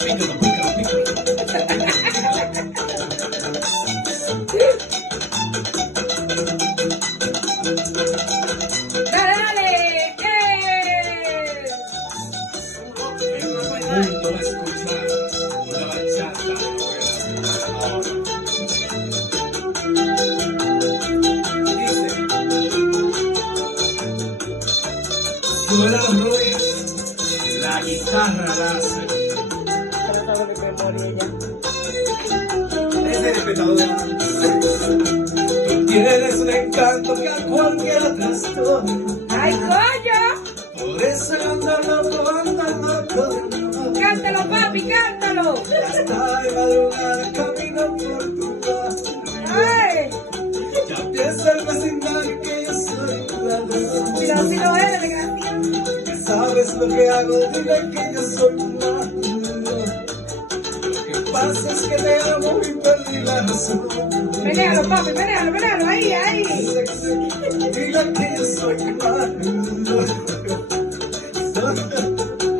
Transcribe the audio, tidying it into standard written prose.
Píntalo, píntalo, píntalo. Dale, dale. El mundo va a escuchar una bachata ahora. Dice, yo la rueda, la guitarra la hace. Tratado de memoria ya. Ese es el espectador. Tú tienes un encanto que a cualquiera trastorna. ¡Ay, coño! Por eso ando loco, ando loco. ¡Cántalo, papi, cántalo! Hasta de madrugada camino por tu barrio. ¡Ay! Ya piensa el vecindario que yo soy un ladrón. Si no, si no eres, desgraciado. Que sabes lo que hago, dile que yo soy un ladrón. Lo que pasa es que te amo y perdí la razón. Menéalo, papi, menéalo, menéalo, ahí, ahí. Dile que yo soy un ladrón.